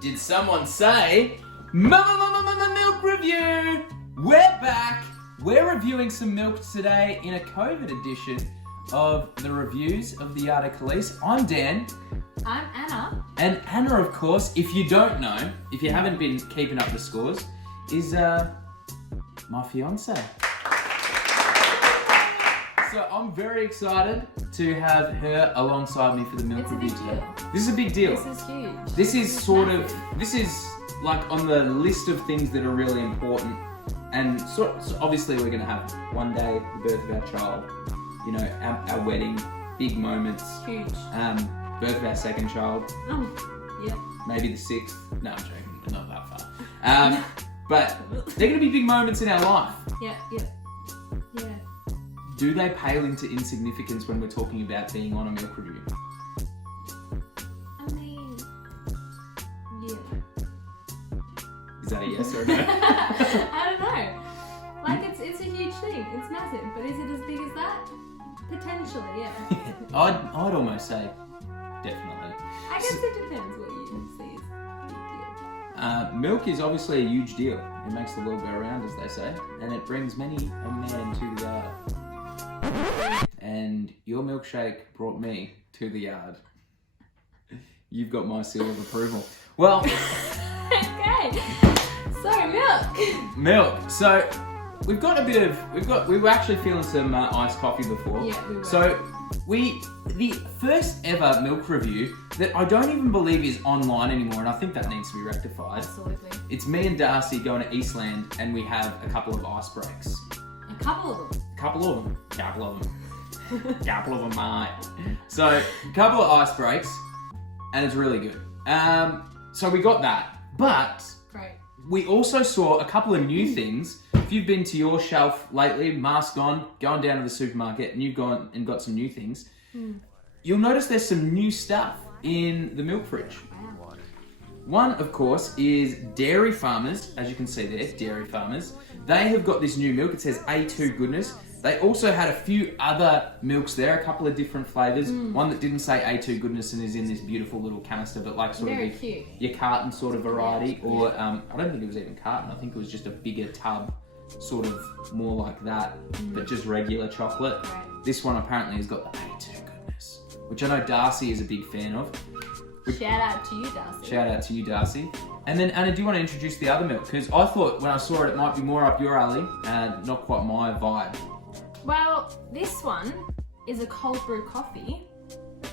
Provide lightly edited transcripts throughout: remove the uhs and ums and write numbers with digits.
Did someone say milk review? We're back. We're reviewing some milk today in a COVID edition of the reviews of the Yard of Kelis. I'm Dan. I'm Anna. And Anna, of course, if you don't know, if you haven't been keeping up the scores, is my fiance. So I'm very excited to have her alongside me for the milk review today. This is a big deal. This is huge. This is like on the list of things that are really important. And so obviously we're going to have one day the birth of our child, you know, our wedding, big moments. Huge. Birth of our second child. Oh, yeah. Maybe the sixth. No, I'm joking. We're not that far. But they're going to be big moments in our life. Yeah. Do they pale into insignificance when we're talking about being on a milk review? I mean, yeah. Is that a yes or a no? I don't know. Like, it's a huge thing. It's massive. But is it as big as that? Potentially, yeah. I'd almost say definitely. I guess it depends what you see as a big deal. Milk is obviously a huge deal. It makes the world go around, as they say, and it brings many a man to the yard. And your milkshake brought me to the yard. You've got my seal of approval. Well, Okay. So, milk. So we were actually feeling some iced coffee before. Yeah, we were. So the first ever milk review that I don't even believe is online anymore, and I think that needs to be rectified. Absolutely. It's me and Darcy going to Eastland, and we have a couple of ice breaks. A couple of them. Couple of them, mate. So, a couple of ice breaks, and it's really good. So we got that, but Great. we also saw a couple of new things. If you've been to your shelf lately, mask on, going down to the supermarket, and you've gone and got some new things, you'll notice there's some new stuff in the milk fridge. Wow. One, of course, is Dairy Farmers. As you can see there, Dairy Farmers. They have got this new milk. It says A2 goodness. They also had a few other milks there, a couple of different flavours. One that didn't say A2 goodness and is in this beautiful little canister, but like sort Very of cute. your carton sort of variety. Or I don't think it was even carton. I think it was just a bigger tub, sort of more like that, but just regular chocolate. Right. This one apparently has got the A2 goodness, which I know Darcy is a big fan of. Shout out to you, Darcy. Shout out to you, Darcy. And then, Anna, do you want to introduce the other milk? Because I thought when I saw it, it might be more up your alley and not quite my vibe. Well, this one is a cold brew coffee,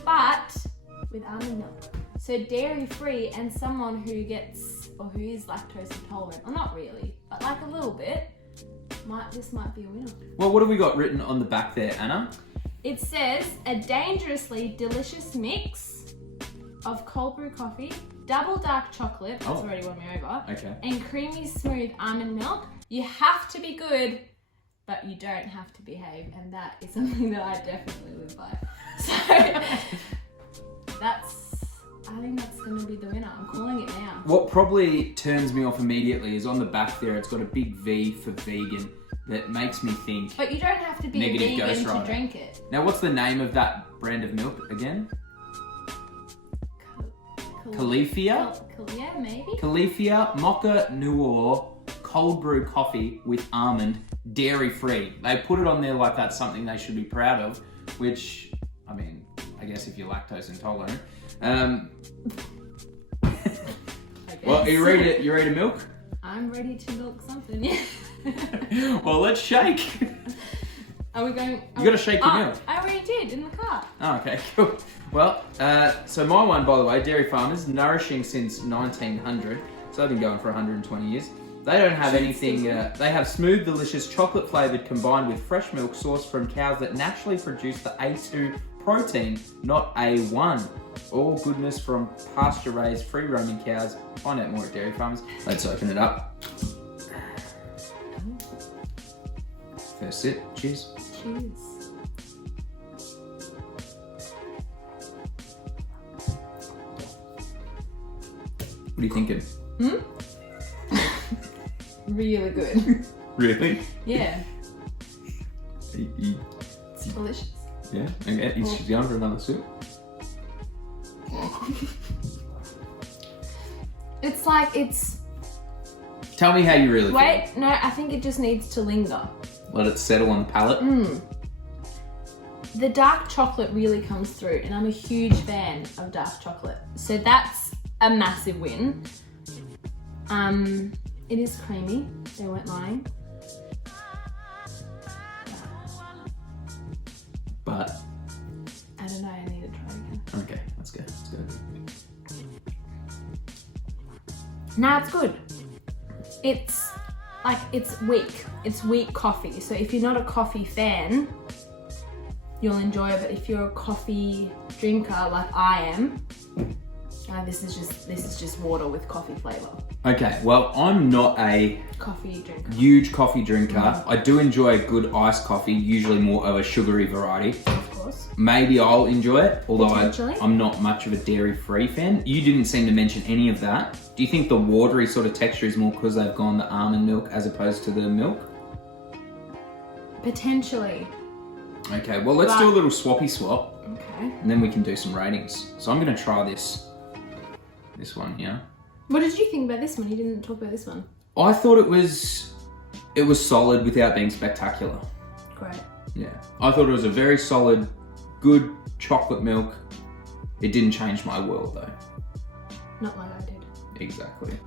but with almond milk. So dairy free, and someone who gets, or who is lactose intolerant, or not really, but like a little bit, this might be a winner. Well, what have we got written on the back there, Anna? It says, a dangerously delicious mix of cold brew coffee, double dark chocolate, that's already won me over, Okay. and creamy smooth almond milk. You have to be good, but you don't have to behave, and that is something that I definitely live by. So I think that's going to be the winner. I'm calling it now. What probably turns me off immediately is on the back there, it's got a big V for vegan that makes me think. But you don't have to be Negative a vegan to ghostwriter. drink it. Now, what's the name of that brand of milk again? Califia? Yeah, maybe. Califia Mocha Noir cold brew coffee with almond, dairy free. They put it on there like that's something they should be proud of, which, I mean, I guess if you're lactose intolerant. Well, are you ready to milk? I'm ready to milk something, yeah. Well, let's shake. Are we going? You gotta shake your milk. I already did in the car. Oh, okay, cool. Well, so my one, by the way, Dairy Farmers, nourishing since 1900. So they've been going for 120 years. They don't have anything, they have smooth, delicious, chocolate flavoured combined with fresh milk sourced from cows that naturally produce the A2 protein, not A1. All goodness from pasture-raised, free-roaming cows. Find out more at Dairy Farmers. Let's open it up. First sip, cheers. Cheers. What are you thinking? Really good. Really? Yeah. It's delicious. Yeah? Okay, he's going for another sip. It's like it's. Tell me how you really feel. Wait, no, I think it just needs to linger. Let it settle on the palate. The dark chocolate really comes through, and I'm a huge fan of dark chocolate. So that's a massive win. It is creamy, they weren't lying. But I don't know, I need to try again. okay, let's go. Nah, it's good. It's like, it's weak. It's weak coffee. So if you're not a coffee fan, you'll enjoy it. But if you're a coffee drinker like I am, this is just water with coffee flavor. Okay, well, I'm not a Coffee drinker. huge coffee drinker. I do enjoy a good iced coffee, usually more of a sugary variety. Of course. Maybe I'll enjoy it, although Potentially. I'm not much of a dairy-free fan. You didn't seem to mention any of that. Do you think the watery sort of texture is more because they've gone the almond milk as opposed to the milk? Potentially. Okay, well, let's do a little swappy swap, Okay. and then we can do some ratings. So I'm going to try this one here. What did you think about this one? You didn't talk about this one. I thought it was solid without being spectacular. Great. Yeah, I thought it was a very solid, good chocolate milk. It didn't change my world though. Not like I did. Exactly.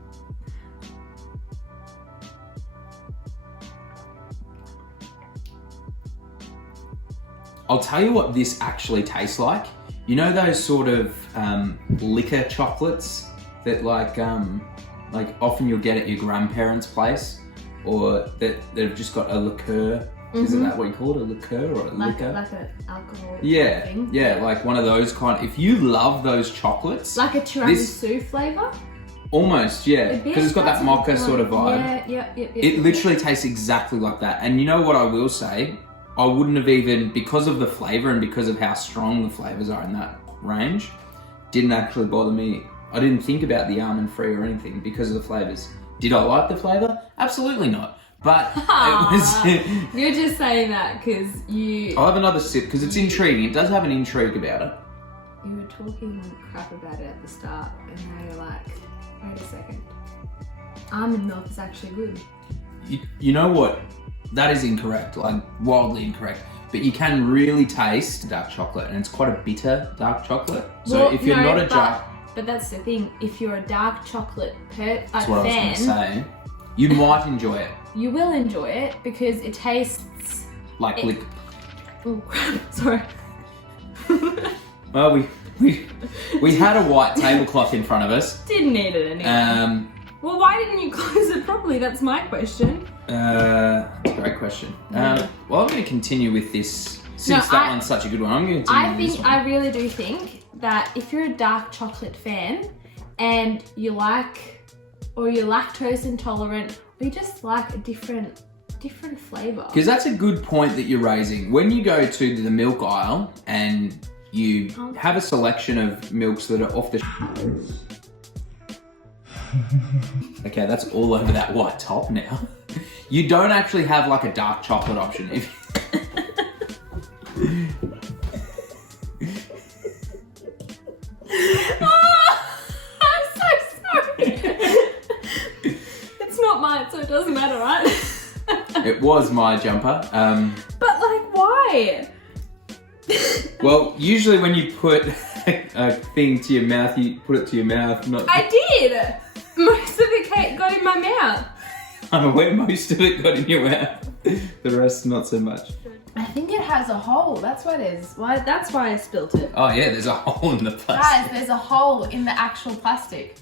I'll tell you what this actually tastes like. You know those sort of liquor chocolates that like often you'll get at your grandparents' place, or that have just got a liqueur. Isn't that what you call it? A liqueur or a liquor? Like an alcohol thing? Yeah, like one of those kind. If you love those chocolates, like a tiramisu flavour. Almost, yeah, because it's got that mocha sort of vibe. Yeah. It literally tastes exactly like that. And you know what I will say? I wouldn't have even, because of the flavour and because of how strong the flavours are in that range, didn't actually bother me. I didn't think about the almond free or anything because of the flavours. Did I like the flavour? Absolutely not. But it was... You're just saying that because you... I'll have another sip because it's intriguing. It does have an intrigue about it. You were talking crap about it at the start and now you're like, wait a second. Almond milk is actually good. You know what? That is incorrect, like wildly incorrect. But you can really taste dark chocolate, and it's quite a bitter dark chocolate. So well, if you're not a dark... But that's the thing, if you're a dark chocolate that's what fan, I was going to say. You might enjoy it. You will enjoy it because it tastes... Like liquor. Oh crap, sorry. Well, we had a white tablecloth in front of us. Didn't need it anyway. Well, why didn't you close it properly? That's my question. That's a great question. Well, I'm going to continue with this since that one's such a good one. I'm going to continue with this one. I really do think that if you're a dark chocolate fan and you like, or you're lactose intolerant, or you just like a different flavour. Because that's a good point that you're raising. When you go to the milk aisle and you have a selection of milks that are off the... Okay, that's all over that white top now. You don't actually have like a dark chocolate option. I'm so sorry. It's not mine, so it doesn't matter, right? It was my jumper. But like, why? Well, usually when you put a thing to your mouth, you put it to your mouth. I did! Most of it got in my mouth. I'm aware most of it got in your mouth. The rest, not so much. I think it has a hole. That's why that's why I spilt it. Oh yeah, there's a hole in the plastic. Guys, there's a hole in the actual plastic.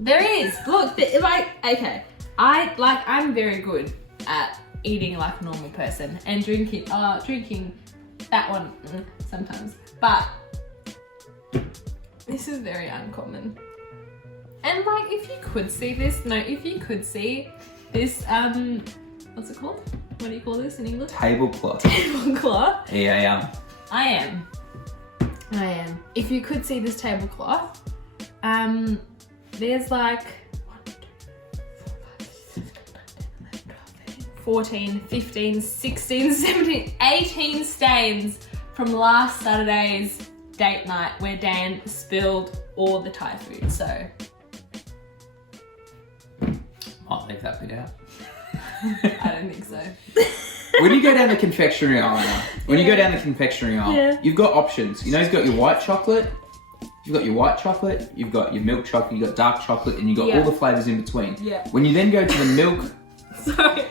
There is. Look, okay. I'm very good at eating like a normal person and drinking that one sometimes. But this is very uncommon. And like, if you could see this, what's it called? What do you call this in English? Tablecloth. Tablecloth. Yeah, I am. If you could see this tablecloth, there's like 14, 15, 16, 17, 18 stains from last Saturday's date night where Dan spilled all the Thai food. So I'll leave that bit out. I don't think so. When you go down the confectionery aisle, Yeah. you've got options. You know, you've got your white chocolate, you've got your milk chocolate, you've got dark chocolate, and you've got all the flavours in between. Yeah. When you then go to the milk... Sorry.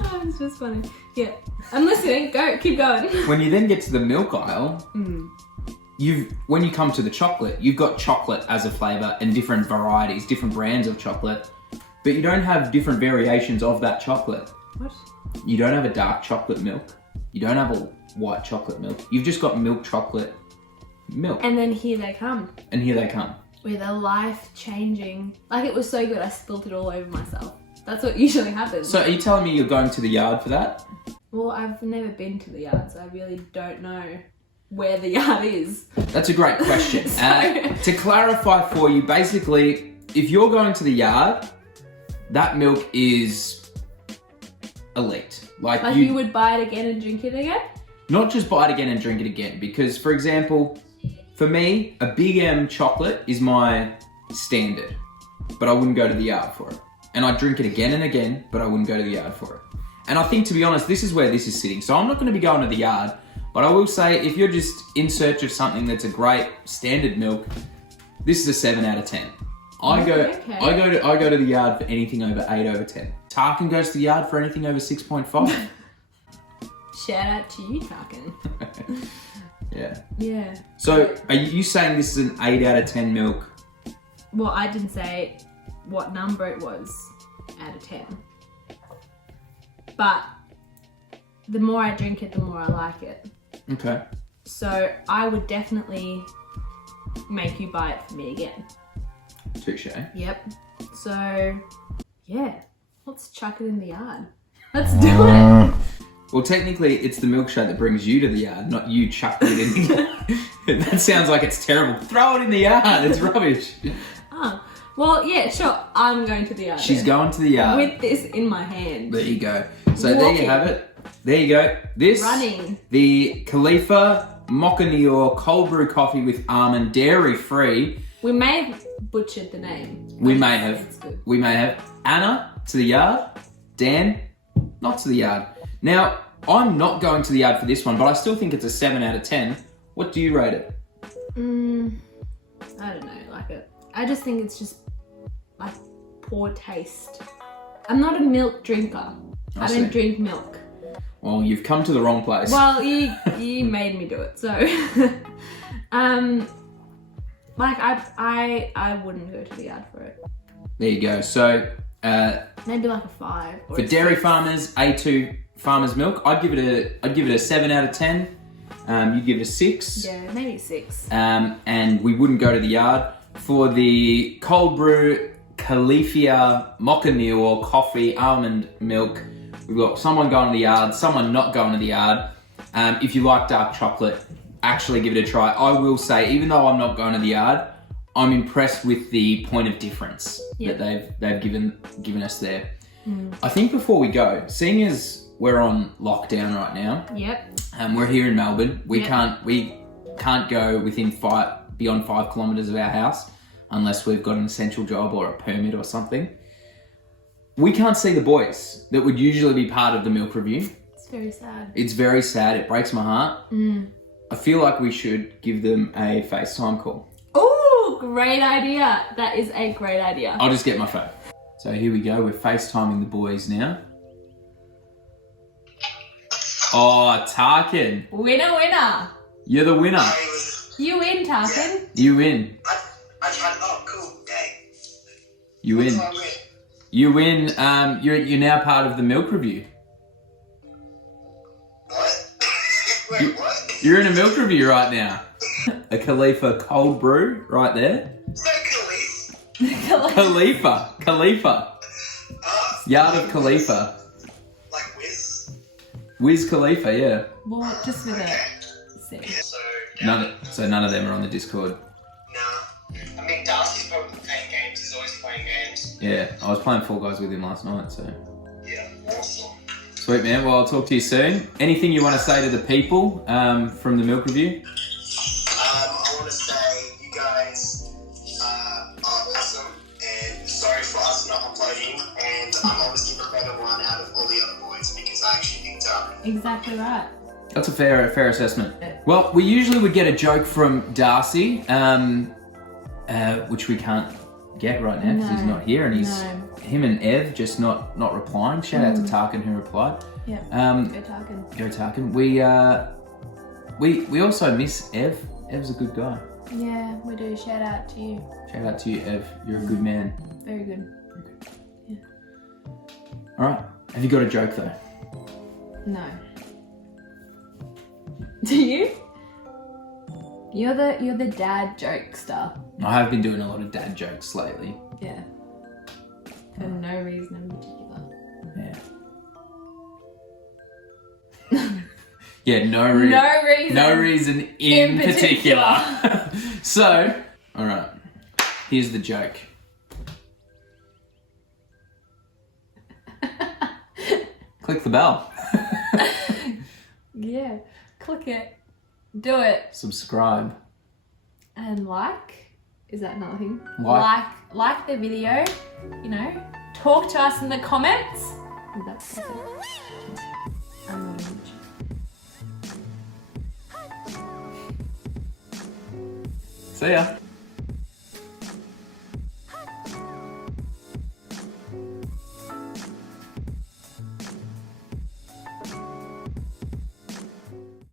Oh, it's just funny. Yeah. I'm listening. Keep going. When you then get to the milk aisle, when you come to the chocolate, you've got chocolate as a flavour and different varieties, different brands of chocolate, but you don't have different variations of that chocolate. What? You don't have a dark chocolate milk. You don't have a white chocolate milk. You've just got milk chocolate milk. And then here they come. With a life-changing... Like, it was so good, I spilled it all over myself. That's what usually happens. So are you telling me you're going to the yard for that? Well, I've never been to the yard, so I really don't know where the yard is. That's a great question. To clarify for you, basically, if you're going to the yard, that milk is elite. Like you would buy it again and drink it again? Not just buy it again and drink it again, because, for example, for me, a Big M chocolate is my standard, but I wouldn't go to the yard for it. And I'd drink it again and again, but I wouldn't go to the yard for it. And I think, to be honest, this is where this is sitting. So I'm not going to be going to the yard, but I will say, if you're just in search of something that's a great standard milk, this is a 7 out of 10. I go to the yard for anything over 8/10. Tarkin goes to the yard for anything over 6.5. Shout out to you, Tarkin. Yeah. Yeah. So are you saying this is an 8 out of 10 milk? Well, I didn't say what number it was out of 10. But the more I drink it, the more I like it. Okay. So I would definitely make you buy it for me again. Touche. Yep. So, yeah. Let's chuck it in the yard. Let's do it. Well, technically, it's the milkshake that brings you to the yard, not you chucking it in the yard. That sounds like it's terrible. Throw it in the yard. It's rubbish. Oh. Well, yeah, sure. I'm going to the yard. She's going to the yard. With this in my hand. There you go. So there you have it. There you go. This, running. The Califia Mocha Nior cold brew coffee with almond, dairy free. We may have butchered the name. We may have. It's good. We may have. Anna, to the yard. Dan, not to the yard. Now, I'm not going to the yard for this one, but I still think it's a 7 out of 10. What do you rate it? I don't know, I just think it's just like poor taste. I'm not a milk drinker. I don't drink milk. Well, you've come to the wrong place. Well, you made me do it, so like I wouldn't go to the yard for it. There you go. So maybe like a 5. Or for dairy farmers, A2 farmers milk, I'd give it a 7 out of 10. You'd give it a 6. Yeah, maybe a 6. And we wouldn't go to the yard. For the cold brew Califia Mocha Nior coffee almond milk, we've got someone going to the yard, someone not going to the yard. If you like dark chocolate, actually give it a try. I will say, even though I'm not going to the yard, I'm impressed with the point of difference that they've given us there. I think before we go, seeing as we're on lockdown right now, we're here in Melbourne. We can't go beyond 5 kilometres of our house unless we've got an essential job or a permit or something. We can't see the boys that would usually be part of the milk review. It's very sad. It's very sad. It breaks my heart. I feel like we should give them a FaceTime call. Oh, great idea. That is a great idea. I'll just get my phone. So here we go. We're FaceTiming the boys now. Oh, Tarkin. Winner, winner. You're the winner. You win, Tarkin. You win. Oh, cool. Dang. You win. What's my win? You win. You're now part of the milk review. What? Wait, what? You're in a milk review right now. A Califia cold brew right there. Is that Kelis? Califia. Yard of Califia. Like Wiz? Wiz Califia, yeah. Well, just for the sake. So, None of them are on the Discord. nah. I mean, Darcy's probably playing games. He's always playing games. Yeah, I was playing Fall Guys with him last night, so. Yeah, awesome. Sweet, man. Well, I'll talk to you soon. Anything you want to say to the people from the milk review? I want to say you guys are awesome, and sorry for us not uploading. And Exactly right. That's a fair assessment. Well, we usually would get a joke from Darcy, which we can't get right now because he's not here, and him and Ev just not replying. Shout out to Tarkin who replied. Yeah. Go Tarkin. We also miss Ev. Ev's a good guy. Yeah, we do. Shout out to you. Shout out to you, Ev. You're a good man. Very good. Yeah. All right. Have you got a joke though? No. Do you? You're the dad jokester. I have been doing a lot of dad jokes lately. Yeah. For no reason in particular. Yeah. Yeah, no reason in particular. So, all right. Here's the joke. Click the bell. Yeah. Click it. Do it. Subscribe. And like. Is that another thing? Like the video. You know. Talk to us in the comments. Is that perfect? I'm not a See ya.